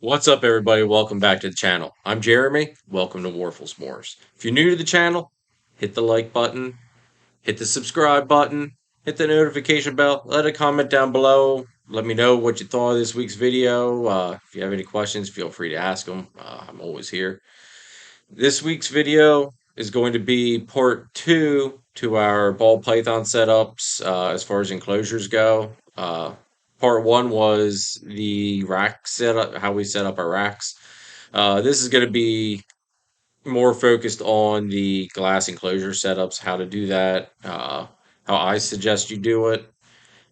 What's up, everybody? Welcome back to the channel. I'm Jeremy. Welcome to Morphs. If you're new to the channel, hit the like button, hit the subscribe button, hit the notification bell, let a comment down below. Let me know what you thought of this week's video. If you have any questions, feel free to ask them. I'm always here. This week's video is going to be part two to our ball python setups as far as enclosures go. Part one was the rack setup, how we set up our racks. This is going to be more focused on the glass enclosure setups, how to do that, how I suggest you do it,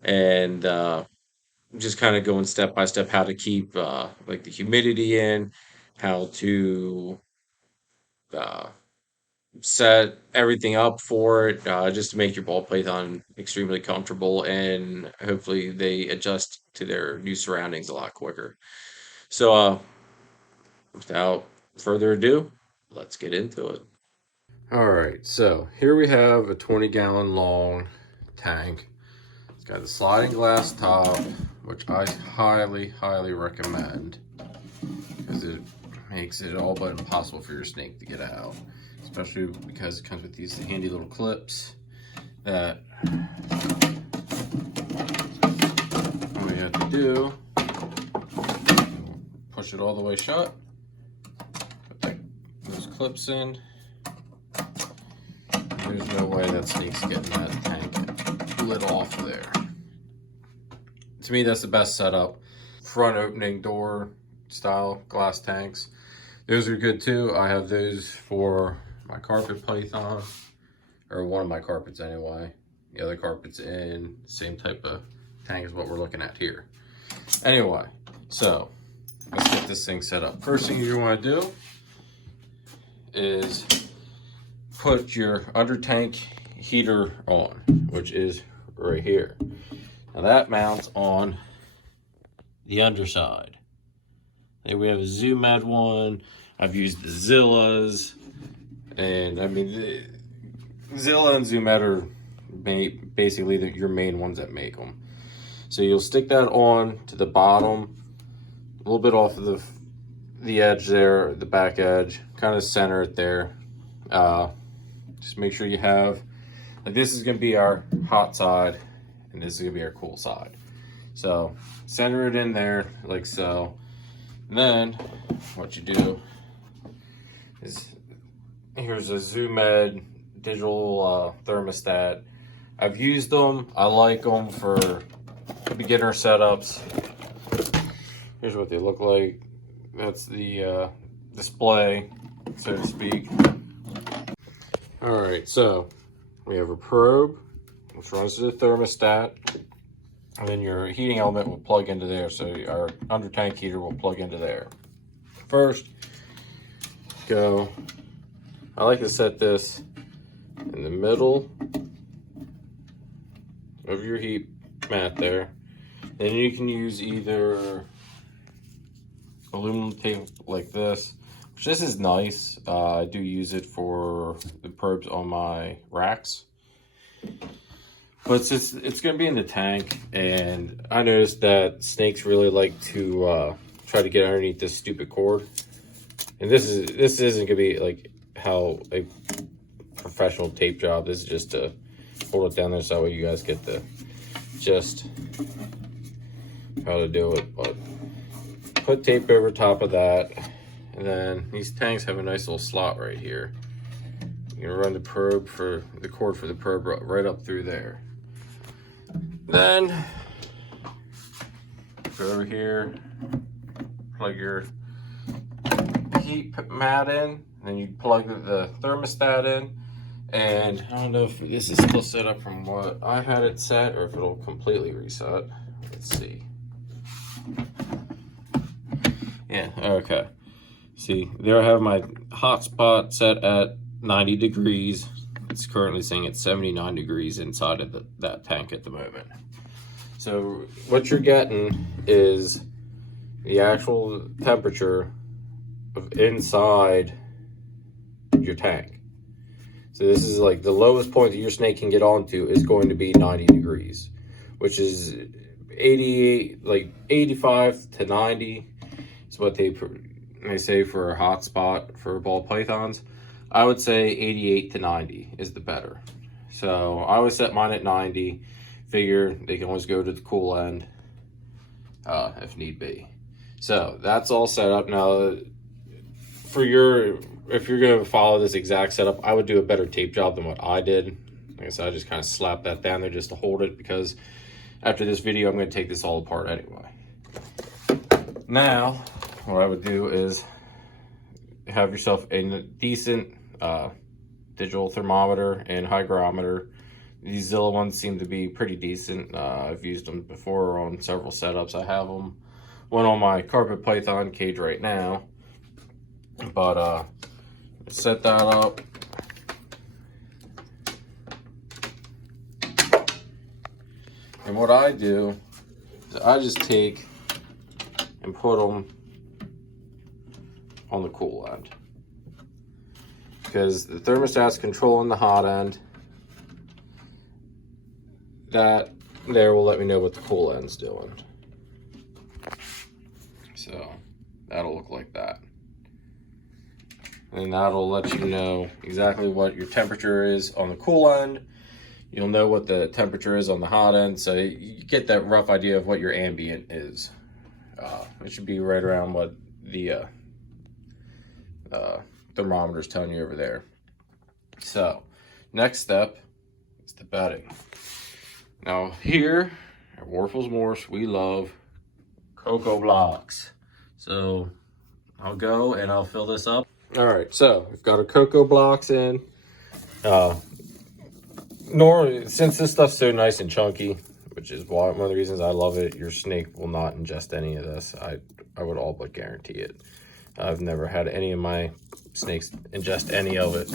and just kind of going step by step how to keep like the humidity in, how to uh, set everything up for it, just to make your ball python extremely comfortable, and hopefully they adjust to their new surroundings a lot quicker. So, without further ado, let's get into it. All right, so here we have a 20-gallon long tank. It's got a sliding glass top, which I highly recommend because it makes it all but impossible for your snake to get out, especially because it comes with these handy little clips that all you have to do, push it all the way shut, put those clips in. There's no way that snake's getting that tank lid off there. To me, that's the best setup. Front opening door style glass tanks. Those are good too. I have those for my carpet python, or one of my carpets anyway. The other carpet's in the same type of tank as what we're looking at here. Anyway, so let's get this thing set up. First thing you want to do is put your under tank heater on, which is right here. Now that mounts on the underside. And we have a Zoom Med one. I've used the Zillas, and I mean the Zilla and Zoom Med are basically your main ones that make them. So you'll stick that on to the bottom, a little bit off of the edge there, the back edge, kind of center it there. Just make sure you have, like, this is going to be our hot side and this is going to be our cool side. So center it in there like so. And then what you do is, here's a Zoom Med digital thermostat. I've used them. I like them for beginner setups. Here's what they look like. That's the display, so to speak. All right, so we have a probe which runs to the thermostat, and then your heating element will plug into there. So our under tank heater will plug into there. First, I like to set this in the middle of your heat mat there. Then you can use either aluminum tape like this, which this is nice. I do use it for the probes on my racks. But it's going to be in the tank, and I noticed that snakes really like to try to get underneath this stupid cord. And this isn't going to be like how a professional tape job. This is just to hold it down there so that way you guys get the gist how to do it. But put tape over top of that, and then these tanks have a nice little slot right here. You're gonna run the cord for the probe right up through there. Then go over here, plug your heat mat in, then you plug the thermostat in. And I don't know if this is still set up from what I had it set or if it'll completely reset. Let's see. Yeah, okay. See, there I have my hotspot set at 90 degrees. It's currently saying it's 79 degrees inside of that tank at the moment. So what you're getting is the actual temperature of inside your tank. So this is like the lowest point that your snake can get onto is going to be 90 degrees, which is 88, like 85 to 90. It's what they say for a hot spot for ball pythons. I would say 88 to 90 is the better. So I always set mine at 90. Figure they can always go to the cool end if need be. So that's all set up. Now, if you're going to follow this exact setup, I would do a better tape job than what I did. Like I said, I just kind of slapped that down there just to hold it, because after this video, I'm going to take this all apart anyway. Now, what I would do is have yourself a decent digital thermometer and hygrometer. These Zilla ones seem to be pretty decent. I've used them before on several setups. I have them one on my carpet python cage right now. But set that up. And what I do is I just take and put them on the cool end, because the thermostat's controlling the hot end. That there will let me know what the cool end's doing. So that'll look like that. And that'll let you know exactly what your temperature is on the cool end. You'll know what the temperature is on the hot end, so you get that rough idea of what your ambient is. It should be right around what the thermometer is telling you over there. So next step is the bedding. Now here at Morphs, we love cocoa blocks. So I'll go and I'll fill this up. All right, so we've got our cocoa blocks in. Normally, since this stuff's so nice and chunky, which is one of the reasons I love it, your snake will not ingest any of this. I would all but guarantee it. I've never had any of my snakes ingest any of it.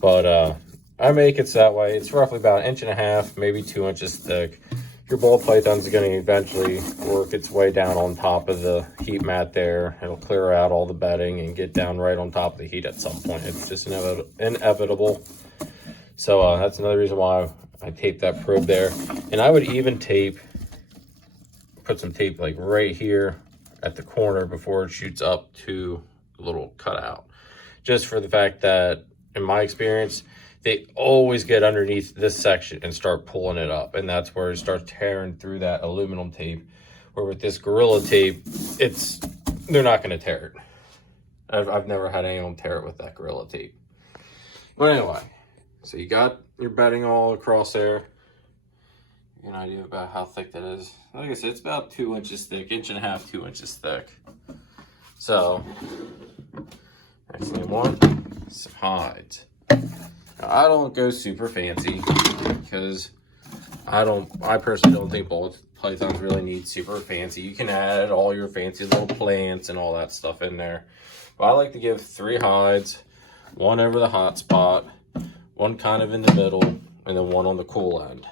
But I make it so that way. It's roughly about 1.5 inches, maybe 2 inches thick. Your ball python's going to eventually work its way down on top of the heat mat there. It'll clear out all the bedding and get down right on top of the heat at some point. It's just inevitable. So that's another reason why I taped that probe there. And I would even put some tape like right here at the corner before it shoots up to the little cutout. Just for the fact that, in my experience, they always get underneath this section and start pulling it up. And that's where it starts tearing through that aluminum tape. Where with this Gorilla Tape, they're not going to tear it. I've never had anyone tear it with that Gorilla Tape. But anyway, so you got your bedding all across there. An idea about how thick that is. Like I said, it's about 2 inches thick, 1.5 inches, 2 inches thick. So, next thing you want, some hides. Now, I don't go super fancy because I personally don't think ball pythons really need super fancy. You can add all your fancy little plants and all that stuff in there. But I like to give 3 hides, one over the hot spot, one kind of in the middle, and then one on the cool end.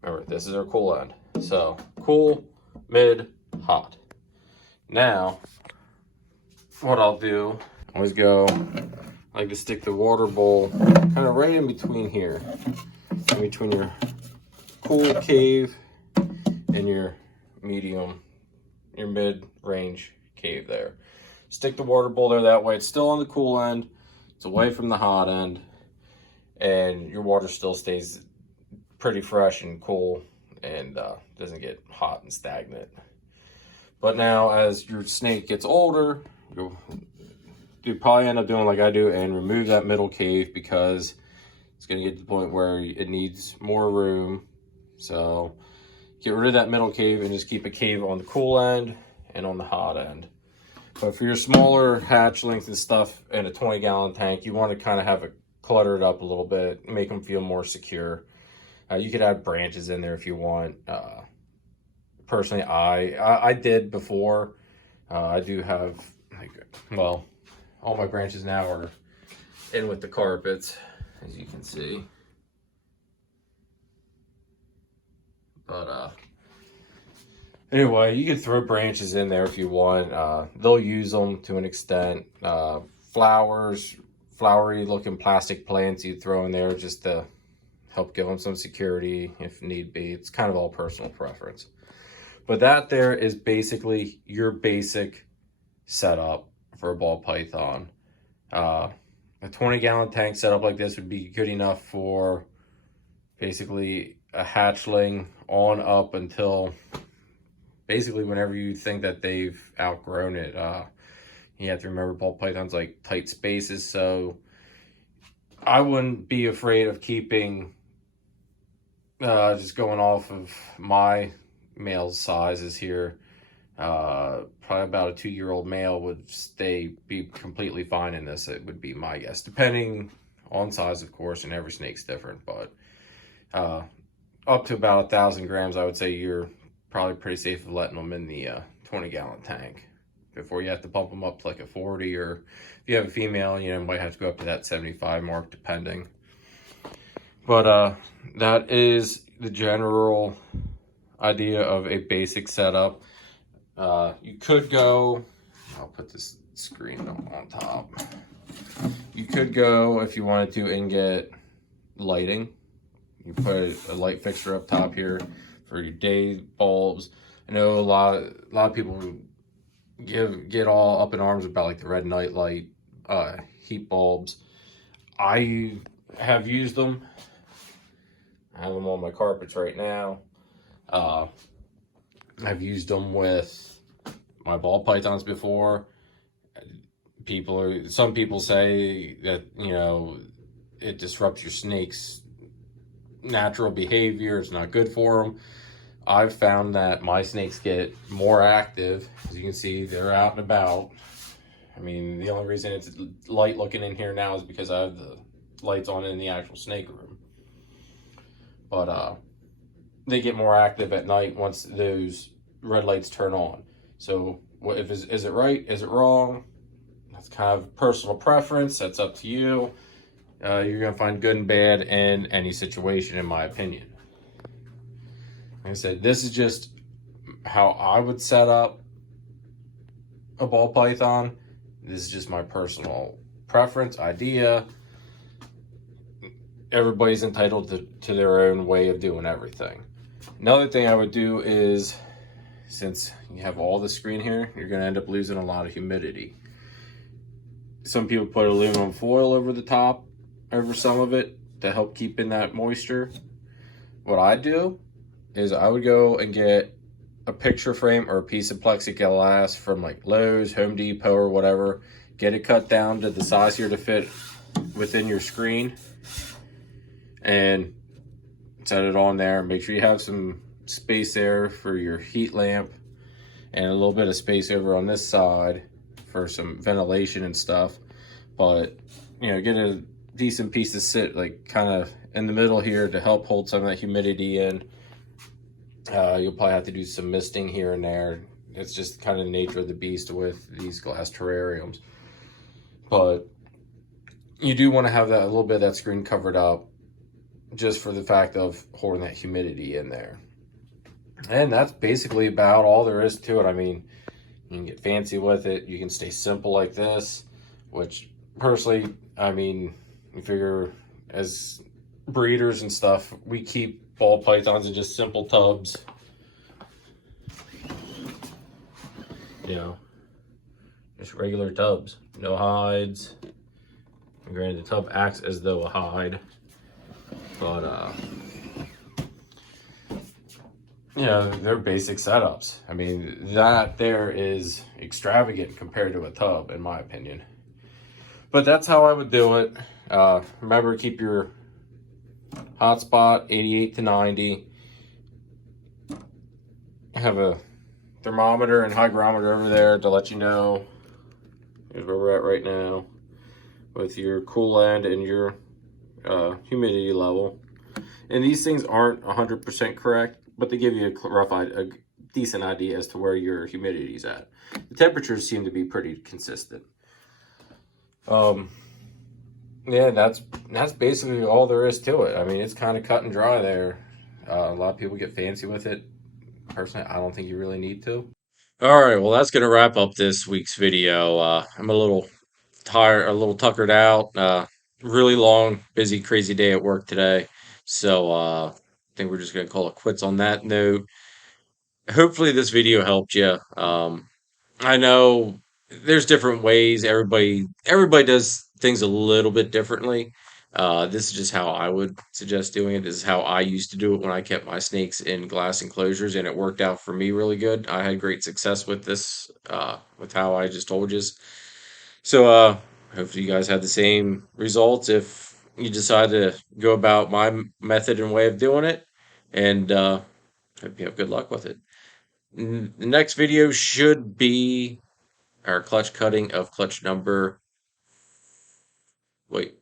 Remember, this is our cool end. So, cool, mid, hot. Now, what I'll do, I always go, I like to stick the water bowl kind of right in between here. In between your cool cave and your medium, your mid-range cave there. Stick the water bowl there, that way it's still on the cool end, it's away from the hot end, and your water still stays pretty fresh and cool and doesn't get hot and stagnant. But now as your snake gets older, you'll probably end up doing like I do and remove that middle cave, because it's going to get to the point where it needs more room. So get rid of that middle cave and just keep a cave on the cool end and on the hot end. But for your smaller hatchlings and stuff in a 20-gallon tank, you want to kind of have it cluttered up a little bit, make them feel more secure. You could add branches in there if you want. Personally, I did before. I do have, well, all my branches now are in with the carpets, as you can see. But anyway, you can throw branches in there if you want. They'll use them to an extent. Flowers, flowery looking plastic plants you throw in there just to help give them some security if need be. It's kind of all personal preference. But that there is basically your basic setup for a ball python. Uh, a 20-gallon tank setup like this would be good enough for basically a hatchling on up until basically whenever you think that they've outgrown it. You have to remember ball pythons like tight spaces, so I wouldn't be afraid of keeping, just going off of my male sizes here. Probably about a 2-year-old male would be completely fine in this. It would be my guess, depending on size, of course, and every snake's different. But up to about 1,000 grams, I would say you're probably pretty safe of letting them in the 20-gallon tank before you have to pump them up to like a 40, or if you have a female, you know, might have to go up to that 75 mark, depending. But that is the general idea of a basic setup. You could go, I'll put this screen on top. You could go, if you wanted to, and get lighting. You put a light fixture up top here for your day bulbs. I know a lot of people get all up in arms about like the red night light heat bulbs. I have used them. I have them on my carpets right now. I've used them with my ball pythons before. Some people say that, you know, it disrupts your snake's natural behavior. It's not good for them. I've found that my snakes get more active. As you can see, they're out and about. I mean, the only reason it's light looking in here now is because I have the lights on in the actual snake room. But they get more active at night once those red lights turn on. So is it right? Is it wrong? That's kind of personal preference. That's up to you. You're going to find good and bad in any situation, in my opinion. Like I said, this is just how I would set up a ball python. This is just my personal preference, idea. Everybody's entitled to their own way of doing everything. Another thing I would do is, since you have all the screen here, you're going to end up losing a lot of humidity. Some people put aluminum foil over the top, over some of it, to help keep in that moisture. What I do is I would go and get a picture frame or a piece of plexiglass from like Lowe's, Home Depot, or whatever. Get it cut down to the size here to fit within your screen, and set it on there. Make sure you have some space there for your heat lamp, and a little bit of space over on this side for some ventilation and stuff. But, you know, get a decent piece to sit like kind of in the middle here to help hold some of that humidity in. You'll probably have to do some misting here and there. It's just kind of the nature of the beast with these glass terrariums. But you do want to have that, a little bit of that screen covered up, just for the fact of holding that humidity in there. And that's basically about all there is to it. I mean, you can get fancy with it. You can stay simple like this, which personally, I mean, you figure as breeders and stuff, we keep ball pythons in just simple tubs. You know, just regular tubs, no hides. And granted, the tub acts as though a hide, but you know, they're basic setups. I mean, that there is extravagant compared to a tub, in my opinion. But that's how I would do it. Remember, keep your hotspot 88 to 90. Have a thermometer and hygrometer over there to let you know. Here's where we're at right now with your cool end and your humidity level. And these things aren't 100% correct, but they give you a decent idea as to where your humidity is at. The temperatures seem to be pretty consistent. Yeah, that's basically all there is to it. I mean, it's kind of cut and dry there. A lot of people get fancy with it. Personally, I don't think you really need to. All right, well, that's going to wrap up this week's video. I'm a little tired, a little tuckered out. Really long, busy, crazy day at work today. So I think we're just going to call it quits on that note. hopefully this video helped you. I know there's different ways. Everybody does things a little bit differently. This is just how I would suggest doing it. This is how I used to do it when I kept my snakes in glass enclosures, and it worked out for me really good. I had great success with this, with how I just told you. So, hopefully you guys had the same results if you decide to go about my method and way of doing it. And hope you have good luck with it. The next video should be our clutch cutting of clutch number, wait,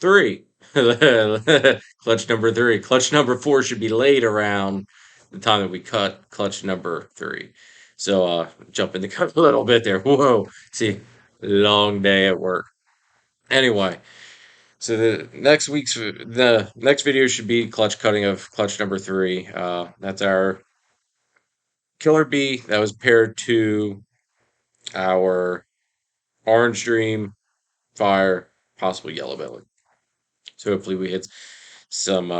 three. Clutch number three. Clutch number four should be laid around the time that we cut clutch number three. So, jump in the cut a little bit there. Whoa. See, long day at work. Anyway, so the next video should be clutch cutting of clutch number three. That's our killer bee that was paired to our orange dream, fire, possible yellow belly. So hopefully we hit some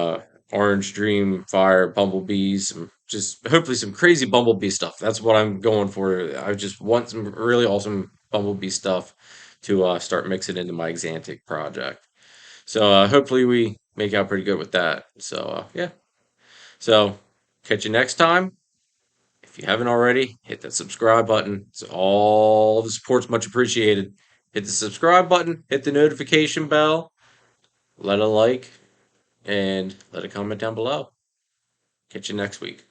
orange dream, fire, bumblebees, some just hopefully some crazy bumblebee stuff. That's what I'm going for. I just want some really awesome bumblebee stuff to start mixing into my Xantic project. So hopefully we make out pretty good with that. So yeah. So catch you next time. If you haven't already, hit that subscribe button. It's all the support's much appreciated. Hit the subscribe button, hit the notification bell, let a like, and let a comment down below. Catch you next week.